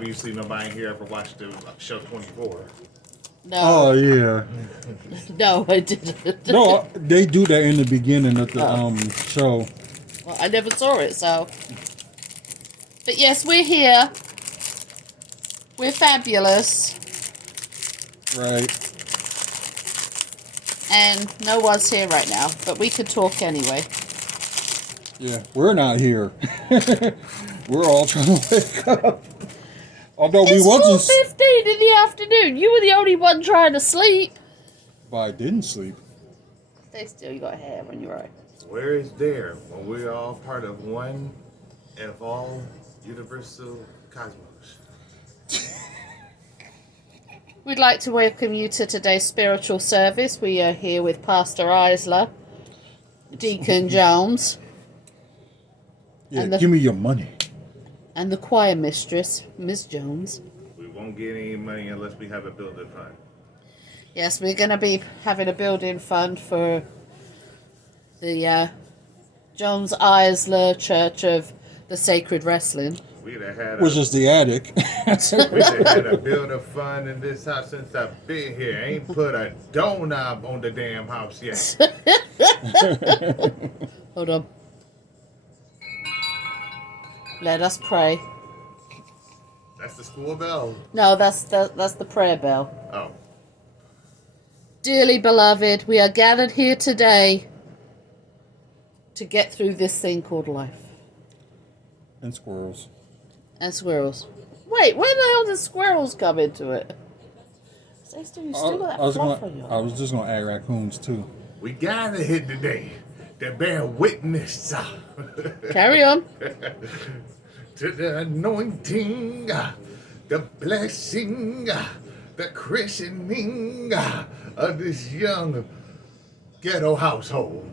Obviously, nobody here ever watched the show 24. No. Oh yeah. No, I didn't. No, they do that in the beginning of the show. Well, I never saw it, so. But yes, we're here. We're fabulous. Right. And no one's here right now, but we could talk anyway. Yeah, we're not here. We're all trying to wake up. Although we wasn't. It's 4:15 in the afternoon. You were the only one trying to sleep. But I didn't sleep. Stay still. You got hair on your eye. Where is there when we're all part of one and of all universal cosmos? We'd like to welcome you to today's spiritual service. We are here with Pastor Isler, Deacon Jones, Yeah, And the- give me your money. and the choir mistress, Miss Jones. We won't get any money unless we have a building fund. Yes, we're going to be having a building fund for the Jones Isler Church of the Sacred Wrestling. We'd have had Which is the attic. we'd have had a building fund in this house since I've been here. Ain't put a doorknob on the damn house yet. Hold on. Let us pray. That's the school bell. No, that's the prayer bell. Oh. Dearly beloved, we are gathered here today to get through this thing called life. And squirrels. And squirrels. Wait, where the hell did squirrels come into it? Stay still, you still got that fluff on your I was just gonna add raccoons too. We gathered here today to bear witness Carry on. to the anointing, the blessing, the christening of this young ghetto household.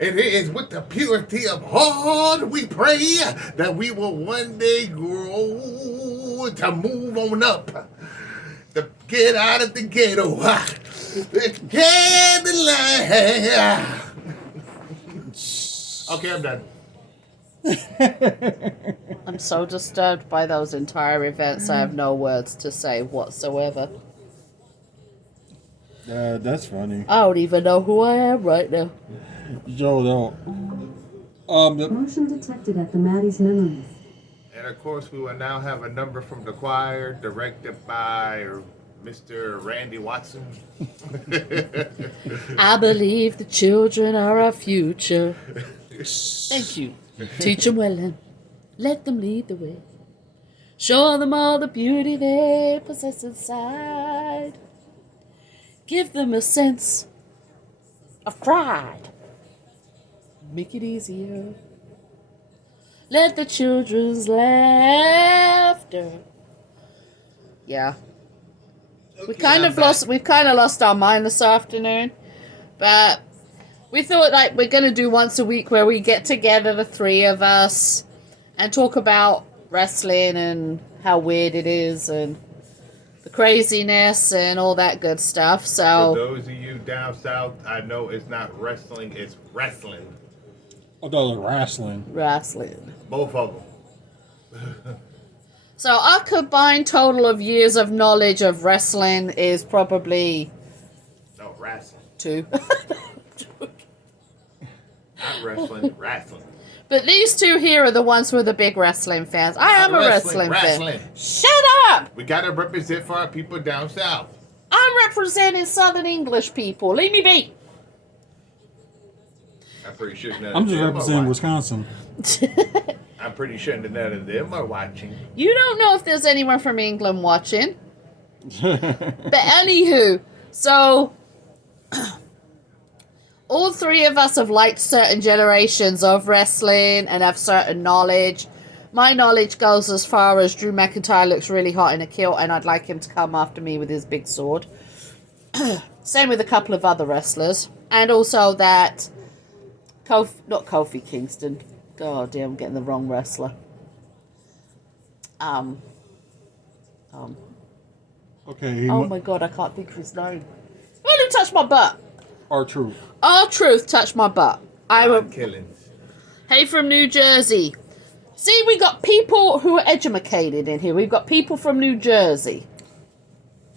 It is with the purity of heart we pray that we will one day grow to move on up, to get out of the ghetto, to get the line. Okay, I'm done. I'm so disturbed by those entire events, I have no words to say whatsoever. That's funny. I don't even know who I am right now. Joe, though. Motion detected at the Maddie's Memories. And of course, we will now have a number from the choir, directed by Mr. Randy Watson. I believe the children are our future. Thank you. Teach them well and let them lead the way. Show them all the beauty they possess inside. Give them a sense of pride. Make it easier. Let the children's laughter. Yeah. We've kind of lost our mind this afternoon. But we thought like we're gonna do once a week where we get together, the three of us, and talk about wrestling and how weird it is and the craziness and all that good stuff. For So those of you down south, I know it's not wrestling, it's wrestling. Although wrestling. wrestling. Both of them. So our combined total of years of knowledge of wrestling is probably No, wrestling. 2. Not wrestling, wrestling. But these two here are the ones who are the big wrestling fans. I am a wrestling fan. Shut up! We gotta represent for our people down south. I'm representing Southern English people. Leave me be. I'm pretty sure none I'm of just them are representing watching. Wisconsin. I'm pretty sure none of them are watching. You don't know if there's anyone from England watching. But anywho, so all three of us have liked certain generations of wrestling and have certain knowledge. My knowledge goes as far as Drew McIntyre looks really hot in a kilt and I'd like him to come after me with his big sword. Same with a couple of other wrestlers. And also that not Kofi Kingston. God damn, I'm getting the wrong wrestler. Okay. Oh my god, I can't think of his name. Who touched my butt? R-Truth. R-Truth touched my butt. I'm killing. Hey from New Jersey. See, we got people who are educated in here. We've got people from New Jersey.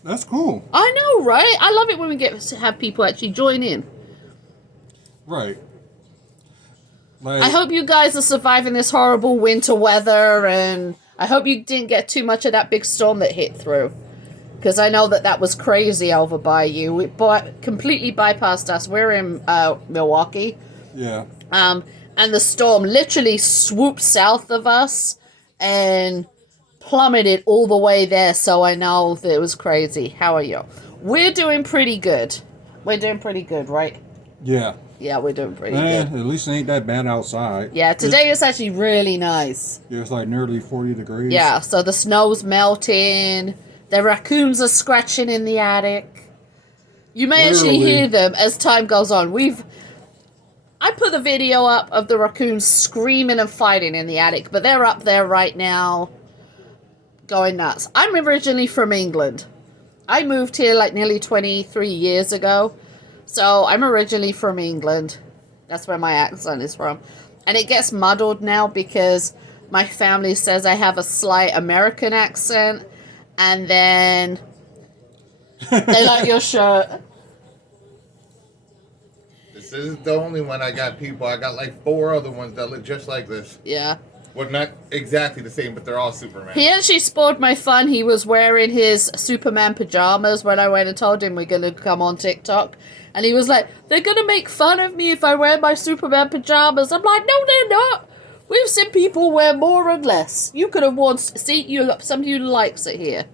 That's cool. I know, right? I love it when we get to have people actually join in. Right. Like, I hope you guys are surviving this horrible winter weather, and I hope you didn't get too much of that big storm that hit through. Because I know that was crazy over by you. It completely bypassed us. We're in Milwaukee. Yeah. And the storm literally swooped south of us and plummeted all the way there. So I know that it was crazy. How are you? We're doing pretty good. We're doing pretty good, right? Yeah. Yeah, we're doing pretty Man, good. at least it ain't that bad outside. Yeah, today it's actually really nice. Yeah, it's like nearly 40 degrees. Yeah, so the snow's melting. The raccoons are scratching in the attic. You may actually hear them as time goes on. I put the video up of the raccoons screaming and fighting in the attic, but they're up there right now going nuts. I'm originally from England. I moved here like nearly 23 years ago. So I'm originally from England. That's where my accent is from. And it gets muddled now because my family says I have a slight American accent. And then they like your shirt. This isn't the only one. I got people. I got like 4 other ones that look just like this. Yeah. Well, not exactly the same, but they're all Superman. He actually spoiled my fun. He was wearing his Superman pajamas when I went and told him we're going to come on TikTok. And he was like, they're going to make fun of me if I wear my Superman pajamas. I'm like, no, they're not. We've seen people wear more and less. You could have worn... See, you got somebody who likes it here.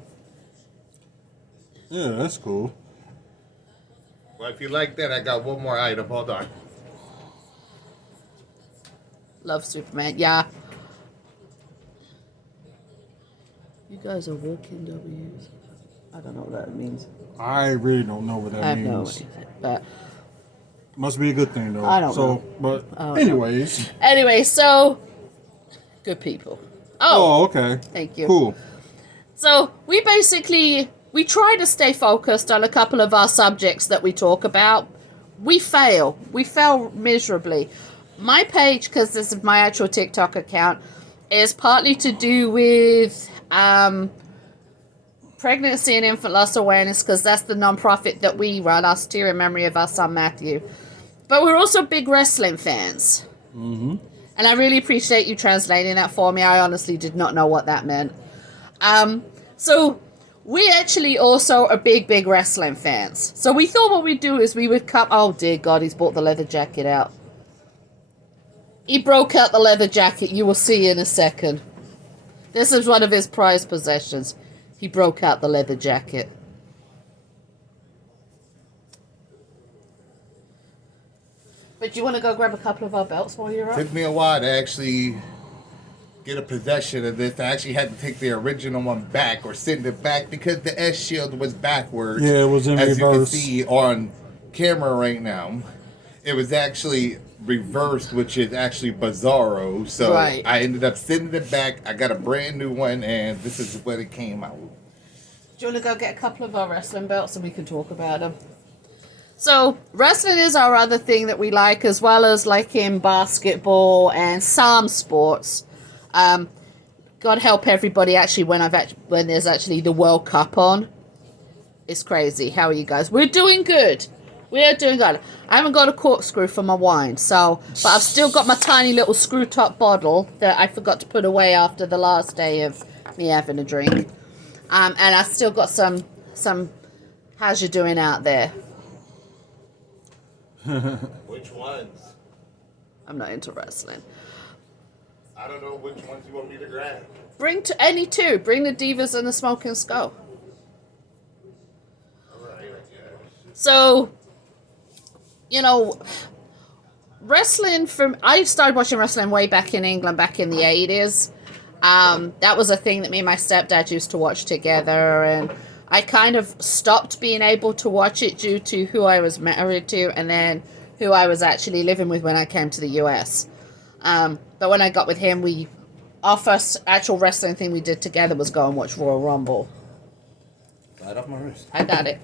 Yeah, that's cool. Well, if you like that, I got one more item. Hold on. Love Superman. Yeah. You guys are walking W's. I don't know what that means. I really don't know what that I have means. no idea. But Must be a good thing, though. I don't know. But don't anyways. anyway, so good people. Oh, okay. Thank you. Cool. So we try to stay focused on a couple of our subjects that we talk about. We fail. We fail miserably. My page, because this is my actual TikTok account, is partly to do with pregnancy and infant loss awareness, because that's the non-profit that we run, us too, in memory of our son Matthew. But we're also big wrestling fans. Mm-hmm. And I really appreciate you translating that for me. I honestly did not know what that meant. So we actually also are big wrestling fans. So we thought what we'd do is we would cut... Oh, dear God, he's brought the leather jacket out. He broke out the leather jacket. You will see in a second. This is one of his prized possessions. He broke out the leather jacket. But do you want to go grab a couple of our belts while you're up? Took me a while to actually get a possession of this. I actually had to take the original one back or send it back because the S shield was backwards. Yeah, it was in as reverse. you can see on camera right now. It was actually reversed, which is actually bizarro. So Right. I ended up sending it back. I got a brand new one, and this is what it came out. Do you want to go get a couple of our wrestling belts and we can talk about them? So, wrestling is our other thing that we like, as well as liking basketball and some sports. God help everybody, actually, when there's actually the World Cup on. It's crazy. How are you guys? We're doing good. We are doing good. I haven't got a corkscrew for my wine, but I've still got my tiny little screw top bottle that I forgot to put away after the last day of me having a drink. And I still got some. How's you doing out there? Which ones? I'm not into wrestling. I don't know which ones you want me to grab. Bring to any two. Bring the Divas and the Smoking Skull. Alright, So, you know, wrestling I started watching wrestling way back in England, back in the 80s. That was a thing that me and my stepdad used to watch together, and I kind of stopped being able to watch it due to who I was married to and then who I was actually living with when I came to the US. But when I got with him, our first actual wrestling thing we did together was go and watch Royal Rumble. Right off my wrist. I got it.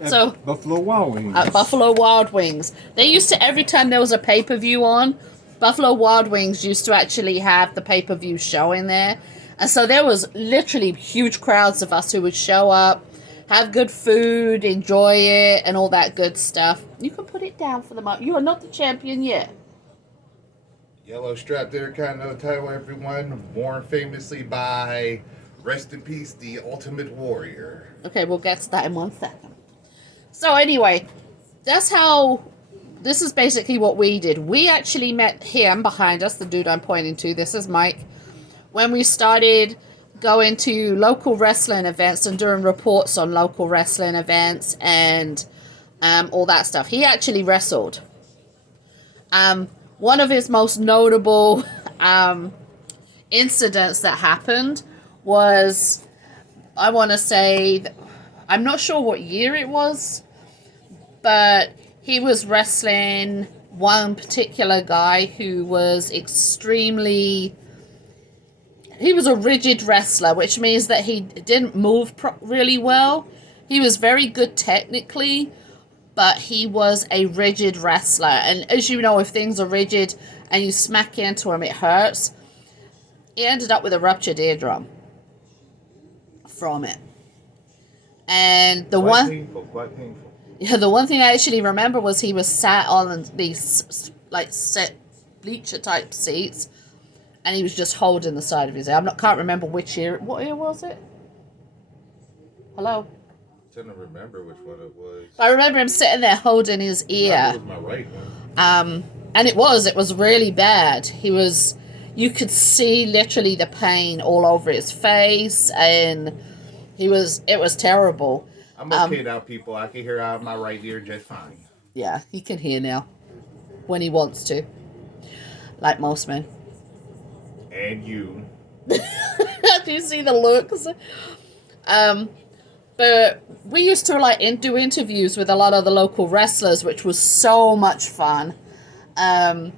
At So Buffalo Wild Wings. at Buffalo Wild Wings. They used to, every time there was a pay-per-view on, Buffalo Wild Wings used to actually have the pay-per-view show in there. And so there was literally huge crowds of us who would show up, have good food, enjoy it, and all that good stuff. You can put it down for the moment. You are not the champion yet. Yellow strap Intercontinental title, everyone. Worn famously by, rest in peace, the Ultimate Warrior. Okay, we'll get to that in 1 second. So anyway, that's how... This is basically what we did. We actually met him behind us, the dude I'm pointing to. This is Mike. When we started going to local wrestling events and doing reports on local wrestling events and all that stuff. He actually wrestled. One of his most notable incidents that happened was, I want to say, I'm not sure what year it was, but he was wrestling one particular guy who was extremely... He was a rigid wrestler, which means that he didn't move really well. He was very good technically, but he was a rigid wrestler. And as you know, if things are rigid and you smack into him, it hurts. He ended up with a ruptured eardrum from it. And the Quite painful. Yeah, the one thing I actually remember was he was sat on these like set bleacher type seats, and he was just holding the side of his ear. Can't remember which ear. What ear was it? Hello. I'm trying to remember which one it was. I remember him sitting there holding his ear. It was my right one. And it was really bad. You could see literally the pain all over his face, and it was terrible. I'm okay now, people. I can hear out of my right ear just fine. Yeah, he can hear now. When he wants to. Like most men. And you. Do you see the looks? But we used to do interviews with a lot of the local wrestlers, which was so much fun. I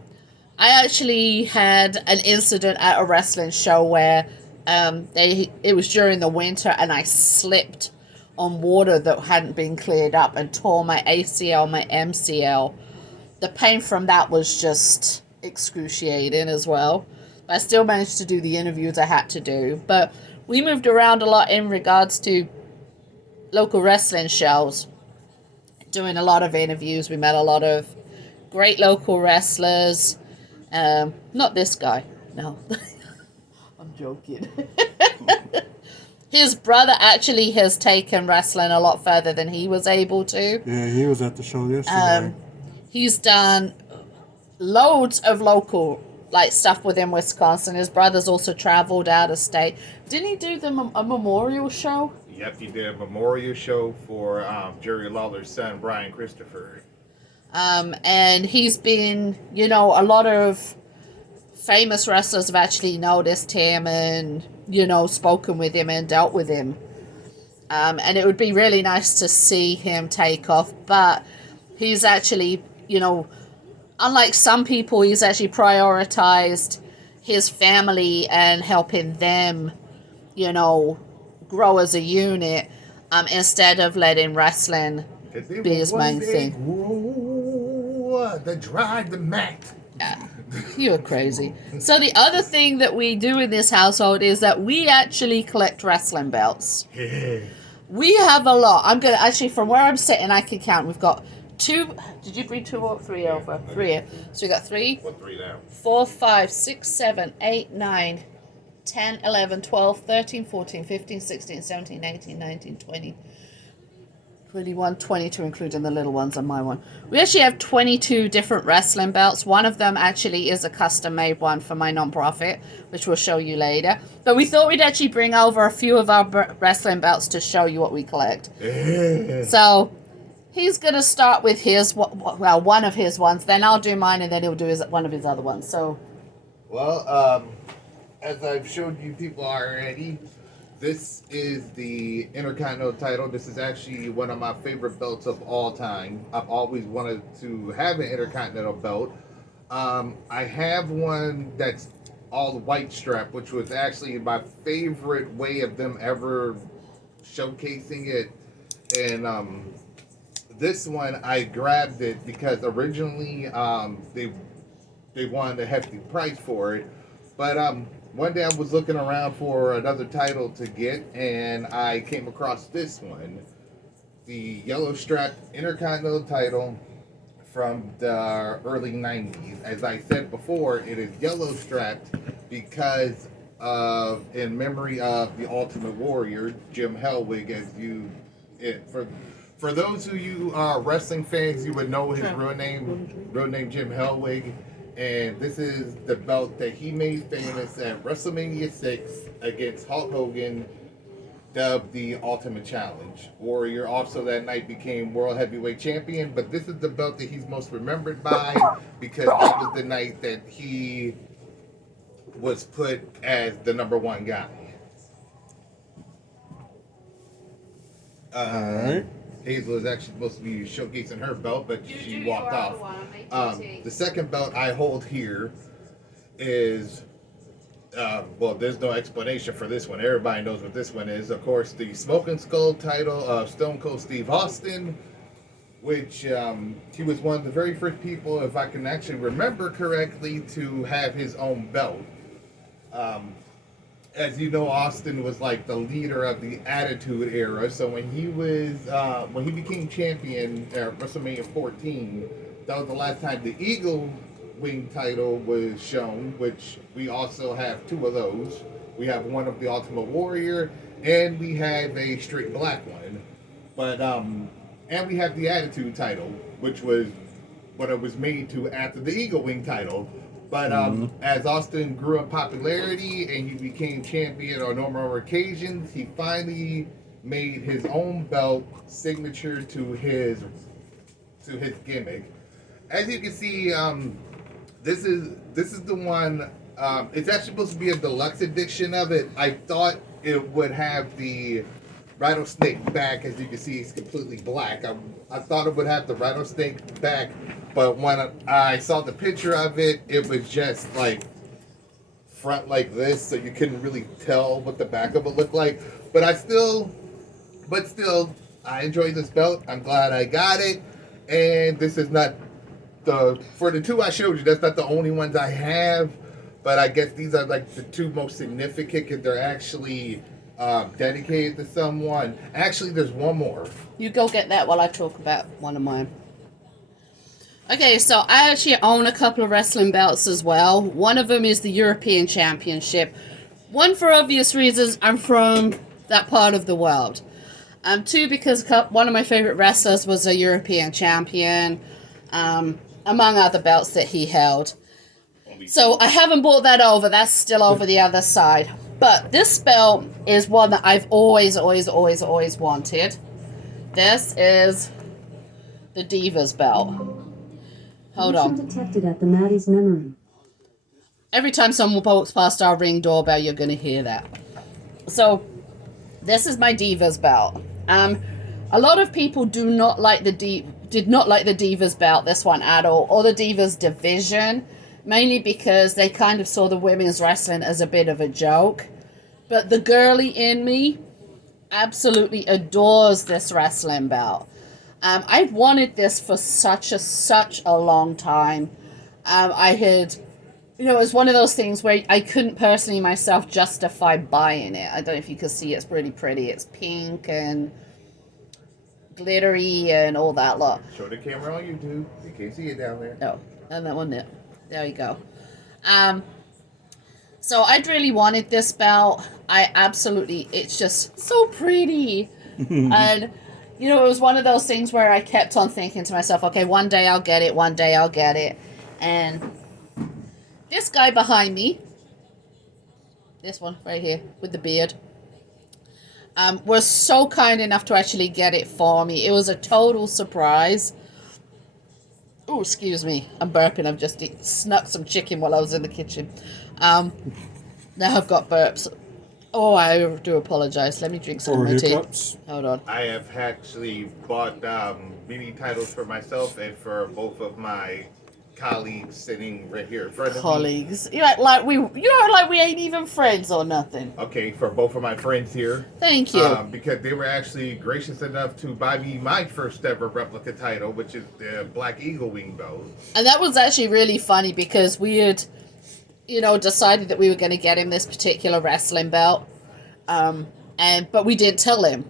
actually had an incident at a wrestling show where it was during the winter and I slipped on water that hadn't been cleared up and tore my ACL, my MCL. The pain from that was just excruciating as well. I still managed to do the interviews I had to do. But we moved around a lot in regards to local wrestling shows. Doing a lot of interviews. We met a lot of great local wrestlers. Not this guy. No. I'm joking. His brother actually has taken wrestling a lot further than he was able to. Yeah, he was at the show yesterday. He's done loads of local stuff within Wisconsin. His brother's also traveled out of state. Didn't he do a memorial show? Yep, he did a memorial show for Jerry Lawler's son, Brian Christopher. And he's been, a lot of famous wrestlers have actually noticed him and, spoken with him and dealt with him. And it would be really nice to see him take off. But he's actually, unlike some people, he's actually prioritized his family and helping them, grow as a unit, instead of letting wrestling be his main thing. The drive the mat. You're crazy. So the other thing that we do in this household is that we actually collect wrestling belts. We have a lot. I'm going to actually, from where I'm sitting, I can count. We've got 2. Did you bring 2 or 3 over? 3. So we got 3. What 3 now? 4, 5, 6, 7, 8, 9, 10, 11, 12, 13, 14, 15, 16, 17, 18, 19, 20, 21, 22, including the little ones on my one. We actually have 22 different wrestling belts. One of them actually is a custom-made one for my non-profit, which we'll show you later. But we thought we'd actually bring over a few of our wrestling belts to show you what we collect. So he's going to start with one of his ones. Then I'll do mine, and then he'll do one of his other ones. So, well, as I've showed you people already, this is the Intercontinental title. This is actually one of my favorite belts of all time. I've always wanted to have an Intercontinental belt. I have one that's all white strap, which was actually my favorite way of them ever showcasing it. And this one, I grabbed it because originally they they wanted a hefty price for it. But one day I was looking around for another title to get, and I came across this one, the yellow strap Intercontinental title from the early 90s. As I said before, it is yellow strapped because of, in memory of the Ultimate Warrior, Jim Hellwig, for those of you wrestling fans, you would know his real name Jim Hellwig. And this is the belt that he made famous at WrestleMania 6 against Hulk Hogan, dubbed the Ultimate Challenge. Warrior also that night became World Heavyweight Champion, but this is the belt that he's most remembered by because that was the night that he was put as the #1 guy. Alright. Hazel is actually supposed to be showcasing her belt, but she walked off. The second belt I hold here is, well, there's no explanation for this one. Everybody knows what this one is. Of course, the Smoking Skull title of Stone Cold Steve Austin, which he was one of the very first people, if I can actually remember correctly, to have his own belt. As you know, Austin was like the leader of the Attitude Era. So when he became champion at WrestleMania 14, that was the last time the Eagle Wing title was shown, which we also have 2 of those. We have one of the Ultimate Warrior, and we have a straight black one. But and we have the Attitude title, which was what it was made to after the Eagle Wing title. But as Austin grew in popularity and he became champion on numerous occasions, he finally made his own belt signature to his gimmick. As you can see, this is the one. It's actually supposed to be a deluxe edition of it. I thought it would have the rattlesnake back. As you can see, it's completely black. I thought it would have the rattlesnake back. But when I saw the picture of it, it was just like front like this, so you couldn't really tell what the back of it looked like. But still, I enjoy this belt. I'm glad I got it. And this is not for the 2 I showed you, that's not the only ones I have. But I guess these are like the 2 most significant because they're actually dedicated to someone. Actually, there's one more. You go get that while I talk about one of mine. Okay, so I actually own a couple of wrestling belts as well. One of them is the European Championship. One, for obvious reasons, I'm from that part of the world. 2, because one of my favorite wrestlers was a European champion, among other belts that he held. So I haven't brought that over. That's still over the other side. But this belt is one that I've always wanted. This is the Divas Belt. Hold on. Detected at the Maddie's memory. Every time someone walks past our Ring doorbell, you're going to hear that. So, this is my Divas Belt. A lot of people did not like the Divas Belt, this one at all, or the Divas division, mainly because they kind of saw the women's wrestling as a bit of a joke. But the girly in me absolutely adores this wrestling belt. I've wanted this for such a long time. It was one of those things where I couldn't personally myself justify buying it. I don't know if you can see, it's really pretty. It's pink and glittery and all that lot. Show the camera on YouTube. You can't see it down there. Oh, and that one there. There you go. So I'd really wanted this belt. It's just so pretty. And it was one of those things where I kept on thinking to myself, okay, one day I'll get it. And this guy behind me, this one right here with the beard, was so kind enough to actually get it for me. It was a total surprise. Oh, excuse me. I'm burping. I've just snuck some chicken while I was in the kitchen. Now I've got burps. Oh, I do apologize. Let me drink some of my tea. Hold on. I have actually bought mini titles for myself and for both of my colleagues sitting right here in front of me. Colleagues. You act like we ain't even friends or nothing. Okay, for both of my friends here. Thank you. Because they were actually gracious enough to buy me my first ever replica title, which is the Black Eagle Wing belt. And that was actually really funny because we had, decided that we were going to get him this particular wrestling belt. But we didn't tell him.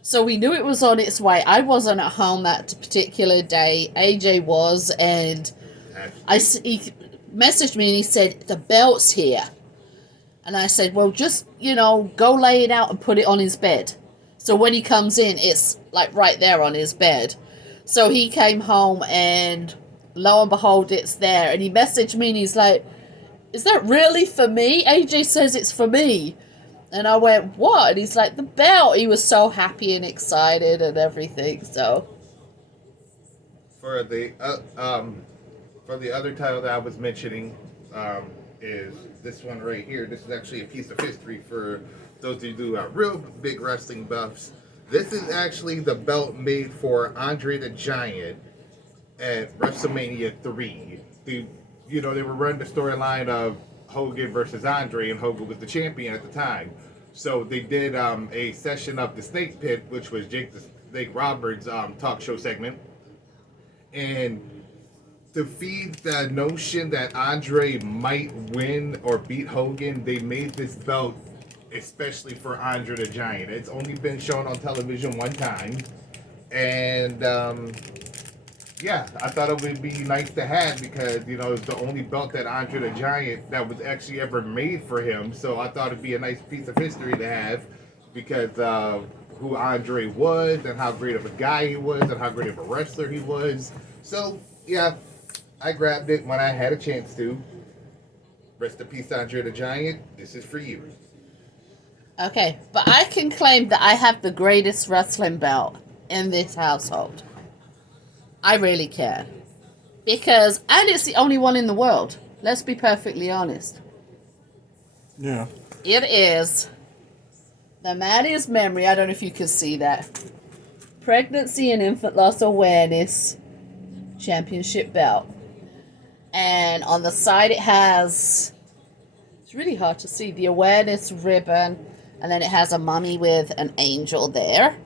So we knew it was on its way. I wasn't at home that particular day. AJ was, and he messaged me and he said, the belt's here. And I said, well, just, go lay it out and put it on his bed. So when he comes in, it's like right there on his bed. So he came home and lo and behold, it's there. And he messaged me and he's like, is that really for me? AJ says it's for me. And I went, what? And he's like, the belt. He was so happy and excited and everything. So for the other title that I was mentioning, is this one right here. This is actually a piece of history for those of you who are real big wrestling buffs. This is actually the belt made for Andre the Giant at WrestleMania 3. They were running the storyline of Hogan versus Andre, and Hogan was the champion at the time. So they did a session of the Snake Pit, which was Jake the Snake Roberts' talk show segment. And to feed the notion that Andre might win or beat Hogan, they made this belt especially for Andre the Giant. It's only been shown on television one time. And yeah, I thought it would be nice to have because, it's the only belt that Andre the Giant that was actually ever made for him. So I thought it'd be a nice piece of history to have because who Andre was and how great of a guy he was and how great of a wrestler he was. So, yeah, I grabbed it when I had a chance to. Rest in peace, Andre the Giant. This is for you. okay, but I can claim that I have the greatest wrestling belt in this household. I really can. And it's the only one in the world. Let's be perfectly honest. Yeah. It is the Maddie's Memory. I don't know if you can see that. Pregnancy and Infant Loss Awareness Championship belt. And on the side it has, it's really hard to see, the awareness ribbon. And then it has a mummy with an angel there.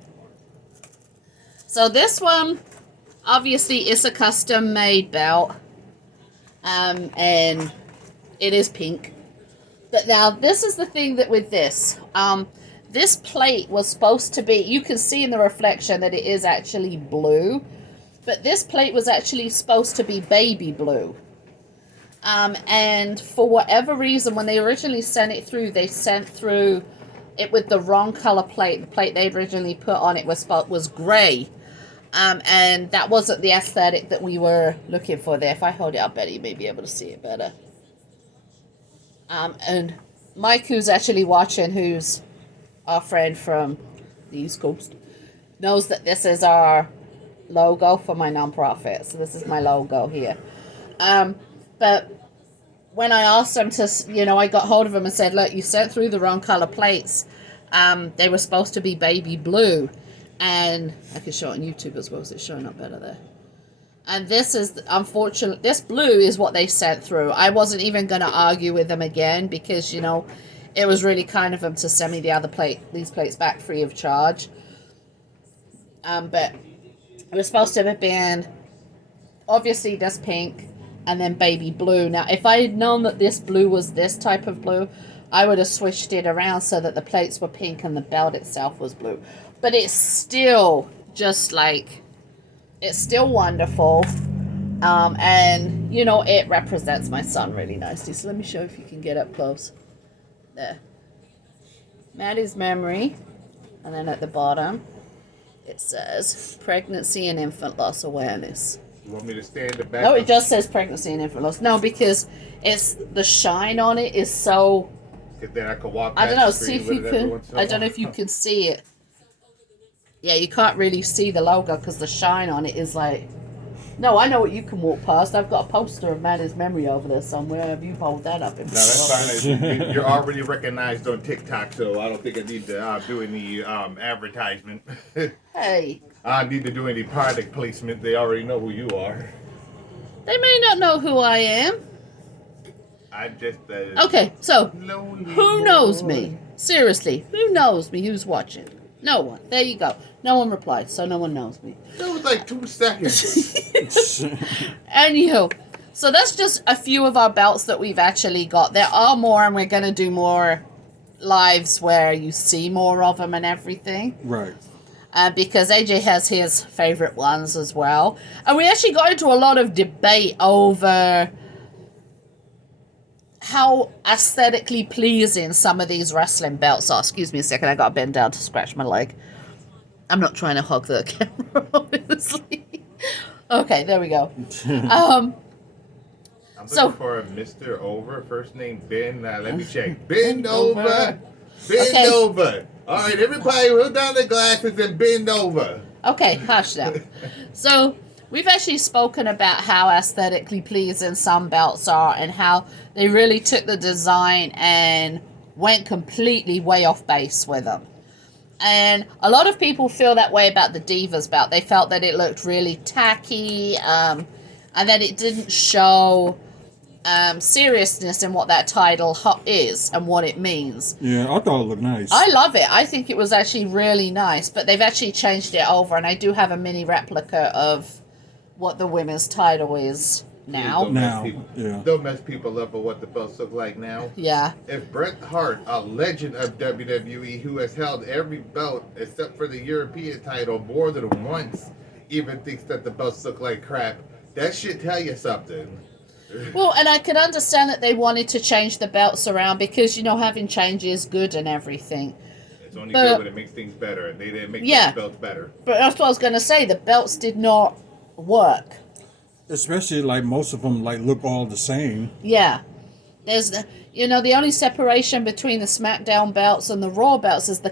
So this one, obviously, it's a custom-made belt, and it is pink. But now, this is the thing that with this. This plate was supposed to be, you can see in the reflection that it is actually blue, but this plate was actually supposed to be baby blue. And for whatever reason, when they originally sent it through, they sent through it with the wrong color plate. The plate they originally put on it was gray. And that wasn't the aesthetic that we were looking for there. If I hold it up better, you may be able to see it better. And Mike, who's actually watching, who's our friend from the East Coast, knows that this is our logo for my nonprofit. So this is my logo here. But when I asked them to, I got hold of them and said, look, you sent through the wrong color plates. They were supposed to be baby blue. And I can show it on YouTube as well, so it's showing up better there. And this is, unfortunately, this blue is what they sent through. I wasn't even going to argue with them again because, it was really kind of them to send me these plates back free of charge. But it was supposed to have been, obviously, this pink and then baby blue. Now, if I had known that this blue was this type of blue, I would have switched it around so that the plates were pink and the belt itself was blue. But it's still just it's still wonderful. And, it represents my son really nicely. So let me show if you can get up close. There. Maddie's Memory. And then at the bottom, it says Pregnancy and Infant Loss Awareness. You want me to stand the back? No, it just says Pregnancy and Infant Loss. No, because it's the shine on it is so... Then I could walk I don't know, past the see if screen you with it every can... once in a I don't know while. if you can see it. Yeah, you can't really see the logo because the shine on it is like... No, I know what you can walk past. I've got a poster of Maddie's Memory over there somewhere. Have you hold that up? No, that's fine. You're already recognized on TikTok, so I don't think I need to do any advertisement. Hey. I need to do any product placement. They already know who you are. They may not know who I am. I'm just Okay, so lonely who knows boy. me? Seriously, who knows me? Who's watching? No one. There you go. No one replied, so no one knows me. That was like 2 seconds. Anywho, so that's just a few of our belts that we've actually got. There are more, and we're going to do more lives where you see more of them and everything. Right. Because AJ has his favorite ones as well. And we actually got into a lot of debate over how aesthetically pleasing some of these wrestling belts are. Excuse me a second, I got to bend down to scratch my leg. I'm not trying to hug the camera, obviously. Okay, there we go. I'm looking So- for a Mr. Over, first name Ben. Let me check. Bend over. Bend Okay. over. All right, everybody, hold down the glasses and bend over. Okay, hush now. So, we've actually spoken about how aesthetically pleasing some belts are and how they really took the design and went completely way off base with them. And a lot of people feel that way about the Divas belt. They felt that it looked really tacky, and that it didn't show seriousness in what that title is and what it means. Yeah, I thought it looked nice. I love it. I think it was actually really nice, but they've actually changed it over, and I do have a mini replica of what the women's title is now. Don't mess people up with what the belts look like now. Yeah. If Bret Hart, a legend of WWE who has held every belt except for the European title more than once, even thinks that the belts look like crap, that should tell you something. Well, and I could understand that they wanted to change the belts around because, you know, having change is good and everything. It's only But- good when it makes things better, and they didn't make Yeah. those belts better. But that's what I was going to say. The belts did not work. Especially like most of them like look all the same. Yeah. There's the only separation between the SmackDown belts and the Raw belts is the